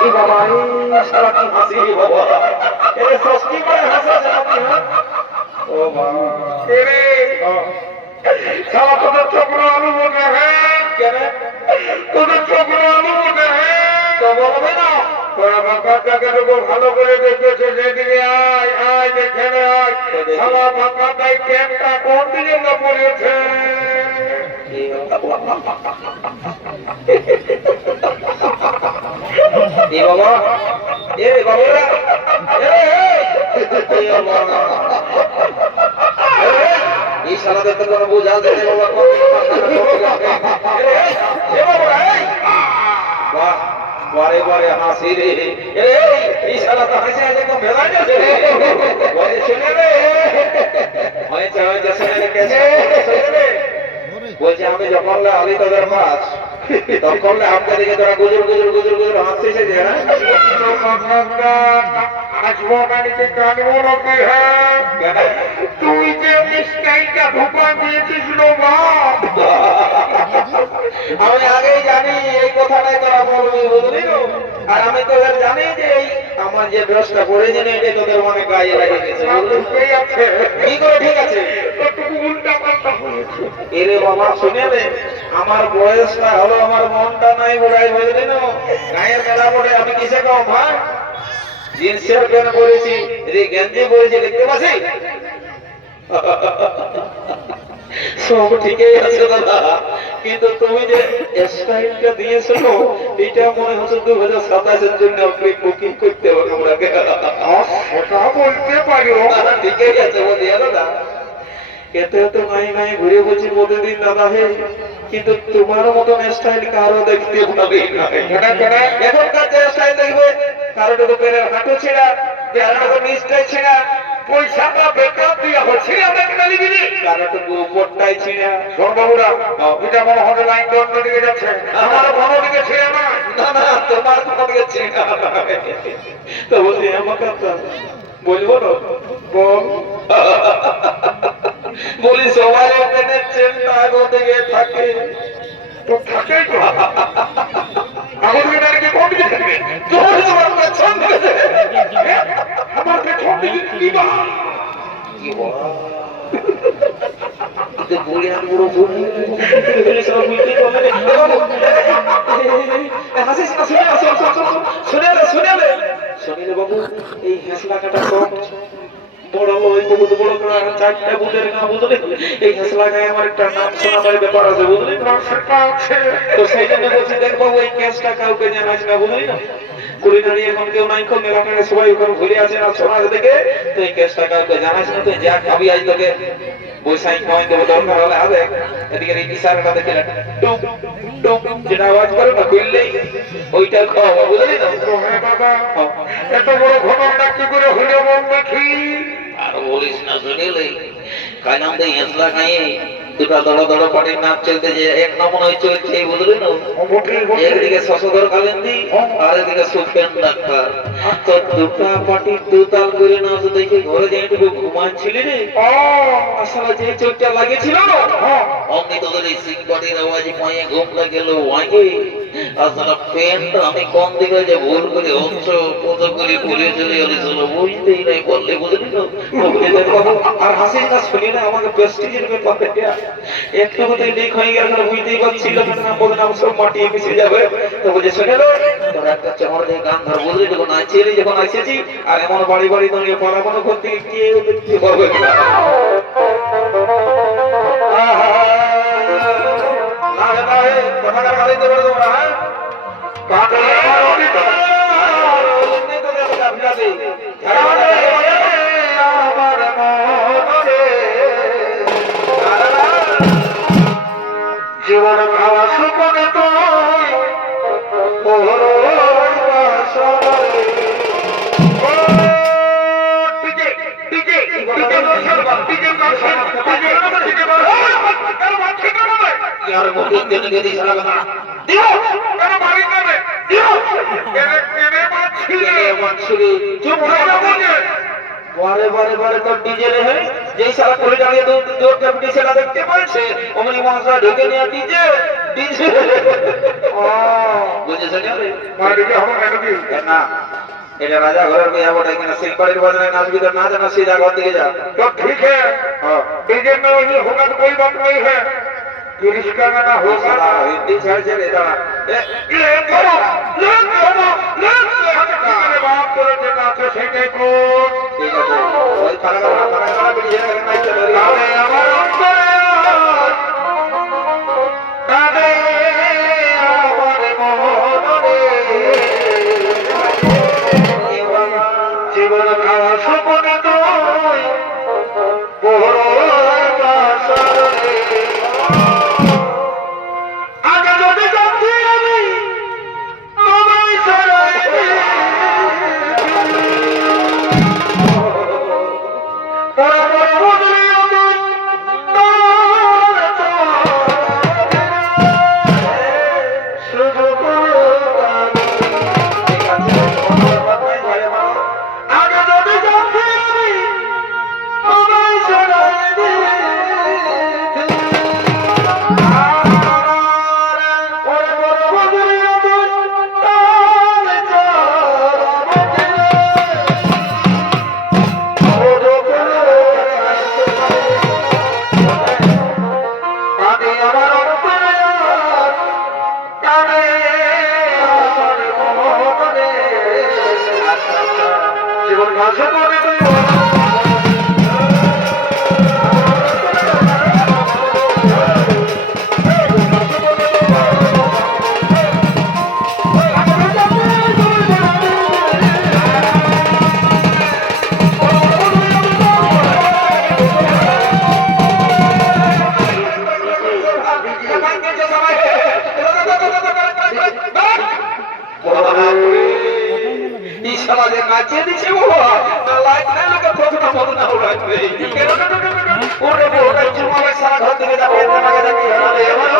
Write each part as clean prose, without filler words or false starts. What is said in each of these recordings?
এই বাবা এই সারা কি হাসি রে বাবা এরে ষষ্ঠী করে হাসা যাবে না ও বাবা এরে সারা তোদের চক্র আলু বলে হ্যাঁ কেন তোদের চক্র আলু বলে হ্যাঁ তো বলবে না তোরা বাবাটাকে তো ভালো করে দেখেছে যেদিকে আয় আয় দেখে আয় সারা বাবাটাই ক্যাম্পটা কোন দিকে না পড়েছে এই বাবা এ বাবারা এই সালাদের তো কোনো বোঝা দেয় বাবা বাহ বারে বারে হাসি রে এই সালা তো হাসি আছে তো ভেলা যাচ্ছে রে বলে শুনে রে হয়েছে হয়েছে শুনে রে কেসে বলছে আমি যখন আলি তোদের মাছ তখন আমাকে দেখে তোরা গুজর গুজর গুজর গুজর হাসতেছে যে আসবো গাড়িতে কানবো নাকি হ্যাঁ তুই যে মিষ্টাইটা ঢোকা দিয়েছিস আমি আগেই জানি এই কথাটাই তোরা বলবি বুঝলি আর আমি তোদের জানি যে এই আমার যে ড্রেসটা পরেছি না এটা তোদের মনে গায়ে লাগে গেছে কি করে ঠিক আছে এরে বাবা শুনে রে আমার বয়সটা হলো আমার মনটা নাই বুড়াই বুঝলি না গায়ের মেলা পড়ে আমি কিসে কাও মা জিন্সের প্যান্ট পরেছি রে গেঞ্জি পরেছি দেখতে পাচ্ছি সব ঠিকই আছে দাদা কিন্তু তুমি যে স্টাইলটা দিয়েছো এটা মনে হচ্ছে 2027-এর জন্য আপনি বুকিং করতে হবে আমাকে সেটা বলতে পারো ঠিকই আছে বলি দাদা এত এত নাই নাই ঘুরে বলছি প্রতিদিন দাদা হে কিন্তু তোমার মতন স্টাইল কারো দেখতে পাবি না এখনকার যে স্টাইল দেখবে কারো তো পেরের হাঁটু ছেঁড়া কারো তো নিচটাই ছেঁড়া পয়সাটা বেকার দিয়ে হচ্ছে আমাকে না লিখবি কারো তো উপরটাই ছেঁড়া সর্বগুড়া এটা মনে হবে লাইন অন্য দিকে যাচ্ছে আমার ভালো দিকে ছেঁড়া না না না তোমার কোনো দিকে ছেঁড়া তো বলছি আমাকে বলবো না বল বলি সবাই পেনের চেনটা আগো দিকে থাকে তো থাকে তো আগো দিকে আর কি কোন দিকে থাকবে তোর আমার পেছন দিকে আমার পেছন দিকে কি বা কি বা তো বলি আর বড় বলি সব বুঝতে পারলে হাসিস না শুনে বাবু এই হেসলা কাটা কম বড় ওই বহুত বড় চারটা বুটের না বুঝলে এই হেসলা গায়ে আমার একটা নাম শোনাবার ব্যাপার আছে বুঝলি তো সেই জন্য বলছি দেখবো ওই কেসটা কাউকে জানাস না বুঝলি না কুড়িনারি এখন কেউ নাই কম এলাকায় সবাই ওখানে ঘুরে আছে না শোনার দিকে তো এই কেসটা কাউকে জানাস না তুই যা খাবি আজ তোকে বৈশাখ কয়েন দেবো দরকার হলে আদে এদিকে এই ইশারাটা দেখে টুক টুক যেটা আওয়াজ করে না খুললেই ওইটা খাওয়া বুঝলি না বাবা এত বড় ঘটনাটা কি করে হলো মন দেখি আর বলিস না শুনিলে কাল আমাদের হেসলা খাইয়ে দুটা দড় দড় পাটির নাচ চলতে যে এক নমন হয়ে চলছে বুঝলি না একদিকে শশধর কালেন্দি আর একদিকে সুফেন ডাক্তার তো দুটা পাটি দুতাল করে নাচ দেখে ঘরে যাইটুকু ঘুমাচ্ছিলি রে আসলে যে চোখটা লাগেছিল অমনি তোদের এই সিং পাটির আওয়াজ পায়ে ঘুম লাগেল ওয়াগে আসলে প্যান্ট আমি কোন দিকে যে ভুল করে অংশ কত করে পরে চলে গেছিল বুঝতেই নাই বললে বুঝলি না আর হাসির কাজ শুনি না আমাকে প্রেস্টিজের ব্যাপার একটু কোথায় লিক হয়ে গেল বুঝতেই পারছিল না বললাম সব মাটি মিশে যাবে তো বুঝে শুনে লো তোর একটা চমড় দিয়ে গান ধর বুঝলি যখন নাচছিলি যখন আসেছি আর এমন বাড়ি বাড়ি দাঁড়িয়ে পড়াশোনা করতে কেউ দেখতে পারবে না কথাটা মারিতে পারো তোমরা হ্যাঁ জীবন খাওয়া সুপনে তো বারে বারে বারে তোর ডিজেলে হ্যাঁ যেই সারা করে দাঁড়িয়ে দৌড় দেখতে পাচ্ছে অমনি মহাশয় ঢুকে নিয়ে ডিজে বুঝেছো না এটা রাজা ঘরের বিয়া বটে কিনা শিলপাড়ির বাজারে নাচবি তো না জানা সিধা ঘর দিকে যা तो ठीक है डीजे में वही होगा तो कोई बात नहीं है कि रिश्ता में ना होगा हिंदी छाड़ छेड़े दाঁড়া ले करो मेरे बाप को देना तो सीधे को ঠিক আছে ওই ফারাগারা বিড়িয়ে গেলে নাই চলে তাহলে আমার অন্তরে তাহলে আমার মনে জীবন খাওয়া স্বপ্নে তো বড় আগে যদি জানতে আমি তোমায় ছাড়াই বড় বড় বদলে আমার শুধু আগে যদি জানতে আমি তোমায় ছাড়াই জীবন ঘাসে পড়ে এই সমাজে নাচিয়ে দিছে বাবা না লাইট না লোকে কতটা মতো না উড়াইবে ওরে বড় চুমাবে সারা ঘর থেকে যাবে আমাকে দেখি আরে এবার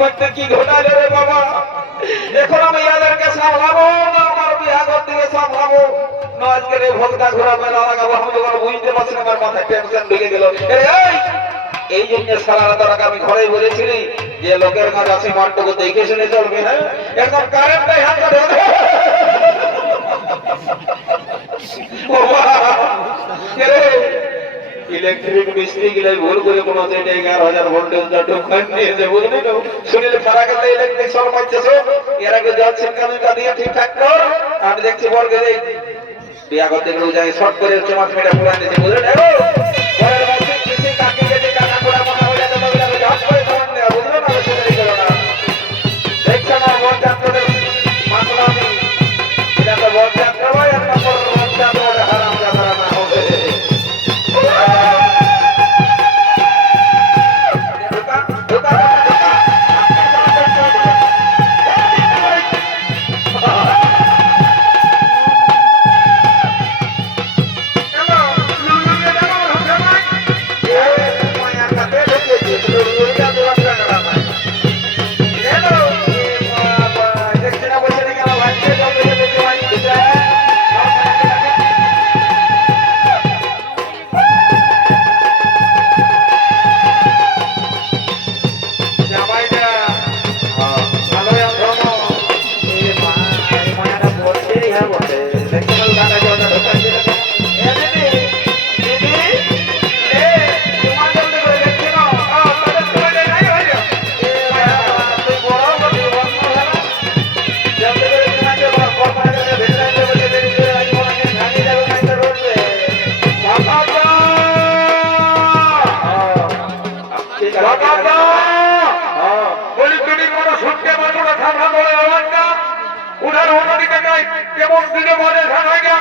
করতে কি ঘটালে রে বাবা। এখন আমি এদেরকে সামলাবো না আমার বিহাগর দিকে সামলাবো না আজকের এই ভোগটা ঘোরা মেলা লাগাবো। আমি যখন বুঝতে পারছি না, আমার মাথায় টেনশন ঢুকে গেল। এই জন্য সারা রাত আমি ঘরে বলেছিলি যে লোকের কাজ আছে মারটুকু দেখে শুনে চলবে। হ্যাঁ, একদম কারেন্টটাই হাতটা ধরে ইলেকট্রিক মিস্ত্রি গেলে ভুল করে কোনো 11,000 ভোল্টেজ নিয়েছে বুঝলি তো। শুনিলে ফারা গেলে ইলেকট্রিক সব পাচ্ছে সব। এর আগে জল ছিটকানোটা দিয়ে ঠিকঠাক কর। আমি দেখছি বল গেলে বিয়া করতে গেলেও যাই শর্ট করে চমাচ মেটা পুরান দিয়েছে বুঝলি না। পরের বছর কৃষি কাকি গেছে কাকা পোড়া মাথা হয়ে যাবে তবে আমি ঝাঁপ করে সমান দেওয়া বুঝলো না। সেটাই গেল না দেখছে আমার বল যাত্রাদের মাত্র আমি এটা তো বল যাত্রা ভাই এক নম্বর বল যাত্রা হারাম যাত্রা না হবে। বলি তুমি কোনো শুনতে পারবো না, ঠান্ডা করে আওয়াজটা উঠার অন্যদিকে যাই কেমন দিনে মনে ধান হয়ে গেল।